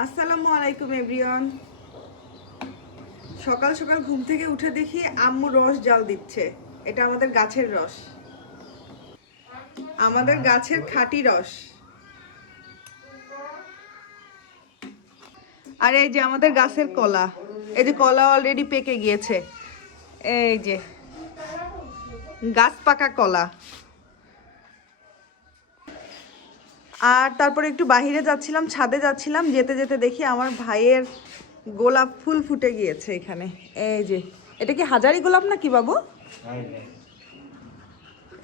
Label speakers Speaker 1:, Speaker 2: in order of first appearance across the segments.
Speaker 1: আসসালামু আলাইকুম, এভরিওয়ান। সকাল সকাল ঘুম থেকে উঠে দেখি আম্মু রস জাল দিচ্ছে। এটা আমাদের গাছের রস। আমাদের গাছের খাঁটি রস। আর এই যে আমাদের গাছের কলা। এই যে কলা অলরেডি পেকে গিয়েছে। এই যে গাছ পাকা কলা। আর তারপরে একটু বাইরে যাচ্ছিলাম, ছাদে যাচ্ছিলাম, যেতে যেতে দেখি আমার ভাইয়ের গোলাপ ফুল ফুটে গিয়েছে এখানে। এই যে, এটা কি হাজারি গোলাপ নাকি বাবু?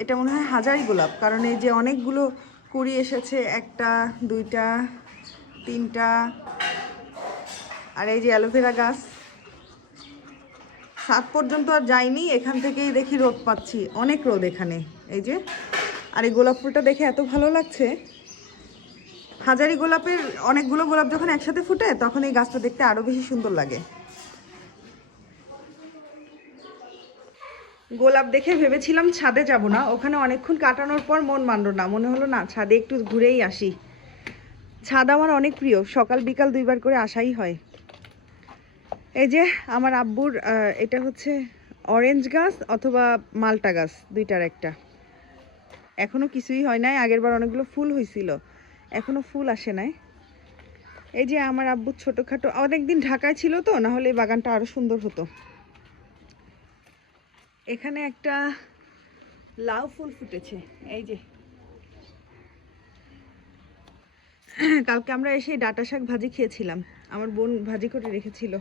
Speaker 1: এটা মনে হয় হাজারি গোলাপ, কারণ এই যে অনেকগুলো কুড়ি এসেছে, একটা, দুইটা, তিনটা, আর এই যে অ্যালোভেরা গাছ। সাত পর্যন্ত আর যাইনি, এখান থেকেই দেখি রোদ পাচ্ছি, অনেক রোদ এখানে। এই যে, আর এই গোলাপ ফুলটা দেখে এত ভালো লাগছে। হাজারি গোলাপের অনেকগুলো গোলাপ যখন একসাথে ফুটে, তখন এই গাছটা দেখতে আরও বেশি সুন্দর লাগে। গোলাপ দেখে ভেবেছিলাম ছাদে যাব না, ওখানে অনেকক্ষণ কাটানোর পর মন মানলো না, মনে হলো না, ছাদে একটু ঘুরেই আসি। ছাদ আমার অনেক প্রিয়, সকাল বিকাল দুইবার করে আসাই হয়। এই যে আমার আব্বুর এটা হচ্ছে অরেঞ্জ গাছ অথবা মালটা গাছ, দুইটার একটা। এখনও কিছুই হয় নাই আগের বার অনেকগুলো ফুল হয়েছিল এখনও ফুল আসে নাই। এই যে আমার আব্বু ছোটখাটো, অনেকদিন ঢাকায় ছিল তো, না হলে বাগানটা আরও সুন্দর হতো। এখানে একটা লাউ ফুল ফুটেছে, এই যে। কালকে আমরা এসে ডাটা শাক ভাজি খেয়েছিলাম, আমার বোন ভাজি করে রেখেছিল।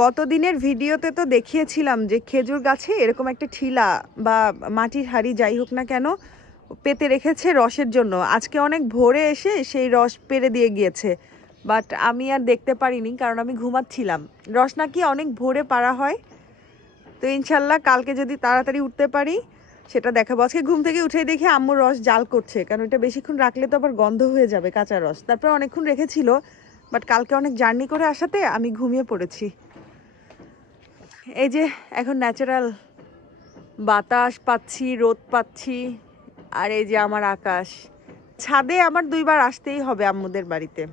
Speaker 1: গত দিনের ভিডিওতে তো দেখিয়েছিলাম যে খেজুর গাছে এরকম একটা ঠিলা বা মাটির হাড়ি যাই হোক না কেন পেতে রেখেছে রসের জন্য। আজকে অনেক ভোরে এসে সেই রস পেরে দিয়ে গিয়েছে। বাট আমি আর দেখতে পারিনি, কারণ আমি ঘুমাচ্ছিলাম। রস নাকি অনেক ভোরে পারা হয়। তো ইনশাল্লাহ কালকে যদি তাড়াতাড়ি উঠতে পারি, সেটা দেখাবো। আজকে ঘুম থেকে উঠে দেখি আম্মু রস জাল করছে, কারণ এটা বেশিক্ষণ রাখলে তো আবার গন্ধ হয়ে যাবে কাঁচা রস। তারপর অনেকক্ষণ রেখেছিল বাট কালকে অনেক জার্নি করে আসাতে আমি ঘুমিয়ে পড়েছি। এই যে, এখন ন্যাচারাল বাতাস পাচ্ছি, রোদ পাচ্ছি। আর এই যে আমার আকাশ। ছাদে আমার দুইবার আসতেই হবে আম্মুদের বাড়িতে।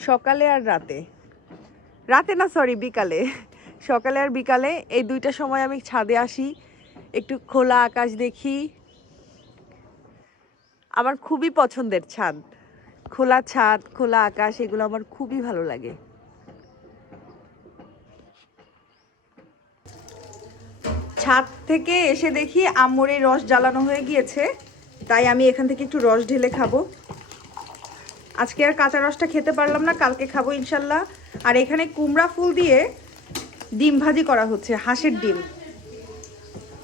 Speaker 1: সকালে আর রাতে। রাতে না সরি বিকালে। সকালে আর বিকালে এই দুইটা সময় আমি ছাদে আসি, একটু খোলা আকাশ দেখি। আমার খুবই পছন্দের ছাদ। খোলা ছাদ, খোলা আকাশ, এগুলো আমার খুবই ভালো লাগে। ছাদ থেকে এসে দেখি আম্মুর এই রস জ্বালানো হয়ে গিয়েছে। তাই আমি এখান থেকে একটু রস ঢেলে খাব। আজকে আর কাঁচা রসটা খেতে পারলাম না, কালকে খাব ইনশাল্লাহ। আর এখানে কুমড়া ফুল দিয়ে ডিম ভাজি করা হচ্ছে, হাঁসের ডিম।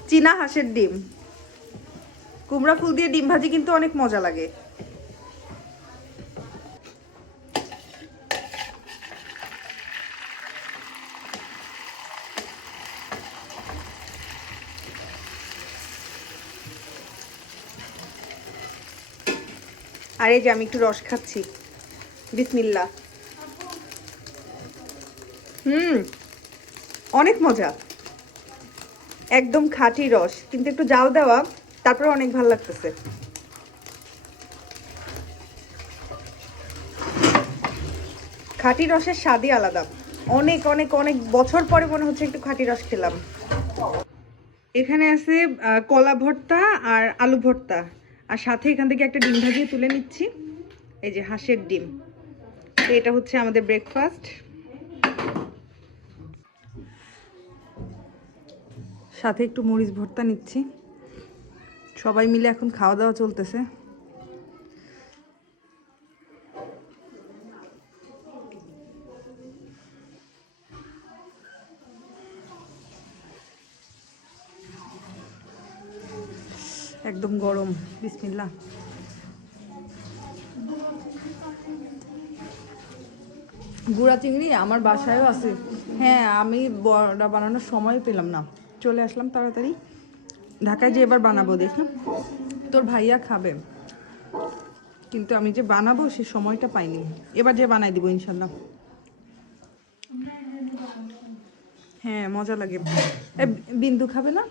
Speaker 1: চীনা হাঁসের ডিম। কুমড়া ফুল দিয়ে ডিম ভাজি কিন্তু অনেক মজা লাগে। আর এই যে আমি একটু রস খাচ্ছি। বিসমিল্লা হুম, অনেক মজা। একদম খাঁটি রস, কিন্তু একটু জাল দেওয়া, তারপরে অনেক ভালো লাগতেছে। খাঁটি রসের স্বাদই আলাদা। অনেক অনেক অনেক বছর পরে মনে হচ্ছে একটু খাঁটি রস খেলাম। এখানে আছে কলা ভর্তা আর আলু ভর্তা। আর সাথে এখান থেকে একটা ডিম ভাজিয়ে তুলে নিচ্ছি। এই যে হাঁসের ডিম। তো এটা হচ্ছে আমাদের ব্রেকফাস্ট সাথে একটু মরিচ ভর্তা নিচ্ছি। সবাই মিলে এখন খাওয়া দাওয়া চলতেছে। একদম গরম বিসমিল্লা গুড়া চিংড়ি আমার বাসায়ও আছে। হ্যাঁ আমি বড়া বানানোর সময় পেলাম না। চলে আসলাম তাড়াতাড়ি। ঢাকায় যে এবার বানাবো, দেখি। তোর ভাইয়া খাবে। কিন্তু আমি যে বানাবো, সে সময়টা পাইনি। এবার যে বানাই দিব, ইনশাল্লাহ। হ্যাঁ মজা লাগে। বিন্দু খাবে না?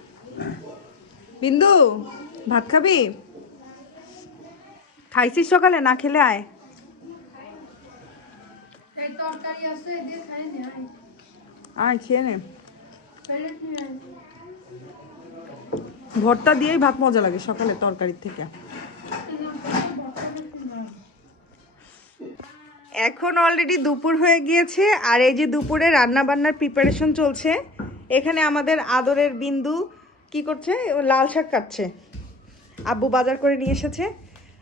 Speaker 1: বিন্দু! ভাত খাবি? খাইছিস সকালে? না খেলে আয়। খেয়ে নে। ভর্তা দিয়েই ভাত মজা লাগে সকালে তরকারির থেকে। এখন অলরেডি দুপুর হয়ে গিয়েছে আর এই যে দুপুরে রান্না বান্নার প্রিপারেশন চলছে এখানে আমাদের আদরের বিন্দু কি করছে? ও লাল শাক কাটছে। আব্বু বাজার করে নিয়ে এসেছে।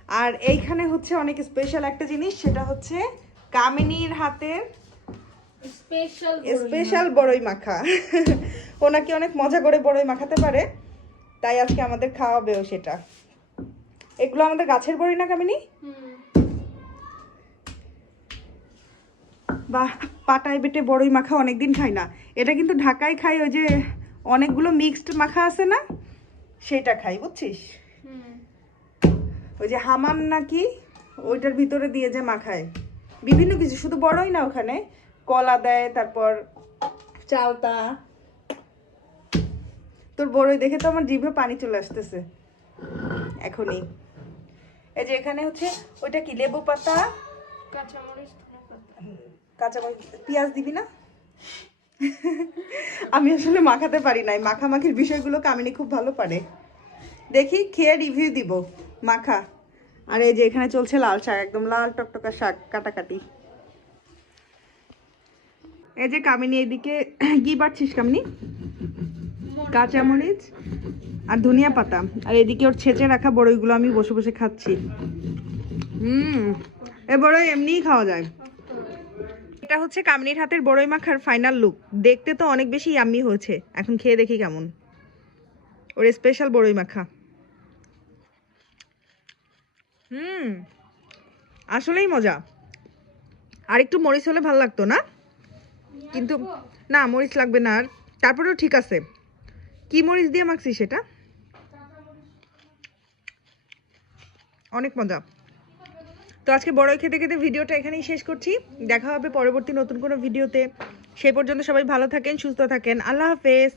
Speaker 1: আর এইখানে হচ্ছে অনেক স্পেশাল একটা জিনিস সেটা হচ্ছে কামিনীর হাতের
Speaker 2: স্পেশাল
Speaker 1: স্পেশাল বড়ই মাখা। ও নাকি অনেক মজা করে বড়ই মাখাতে পারে তাই আজকে আমাদের খাওয়াবেও সেটা। এগুলো আমাদের গাছের বড়ই না কামিনী? বা পাটায় বেটে বড়ই মাখা অনেকদিন খাই না। এটা কিন্তু ঢাকায় খাই ওই যে অনেকগুলো মিক্সড মাখা আছে না? সেটা খাই বুঝছিস? ওই যে হামাম নাকি ওইটার ভিতরে দিয়ে যে মাখায়। বিভিন্ন কিছু শুধু বড়ই না ওখানে। কলা দেয় তারপর চালতা। তোর বড়ই দেখে তো আমার জিভে পানি চলে আসতেছে। এখনই। এই যে এখানে হচ্ছে ওইটা কি লেবু পাতা?
Speaker 2: কাঁচামরিচ
Speaker 1: পেঁয়াজ দিবি না? আমি আসলে মাখাতে পারি নাই। মাখামাখির বিষয়গুলো কামিনী খুব ভালো পারে। দেখি খেয়ে রিভিউ দিব, মাখা। আর এই যে এখানে চলছে লাল শাক, একদম লাল টকটকা শাক, কাটাকাটি। এই যে কামিনী এদিকে কি পাচ্ছিস কামিনী? কাঁচামরিচ আর ধনিয়া পাতা। আর এদিকে ওর ছেঁচে রাখা বড়ইগুলো আমি বসে বসে খাচ্ছি। হুম, এ বড়ই এমনিই খাওয়া যায়। এটা হচ্ছে কামিনীর হাতের বড়ই মাখার ফাইনাল লুক দেখতে তো অনেক বেশি ইয়াম্মি হয়েছে। এখন খেয়ে দেখি কেমন। ওর স্পেশাল বড়ই মাখা। হুম, আসলেই মজা। আর একটু মরিচ হলে ভালো লাগতো না? কিন্তু, না, মরিচ লাগবে না। আর তারপরেও ঠিক আছে। কি মরিচ দিয়ে মাখছি সেটা? অনেক মজা। তো আজকে বড়ই খেতে খেতে ভিডিওটা এখানেই শেষ করছি। দেখা হবে পরবর্তী নতুন কোনো ভিডিওতে। সেই পর্যন্ত সবাই ভালো থাকেন, সুস্থ থাকেন। আল্লাহ হাফেজ।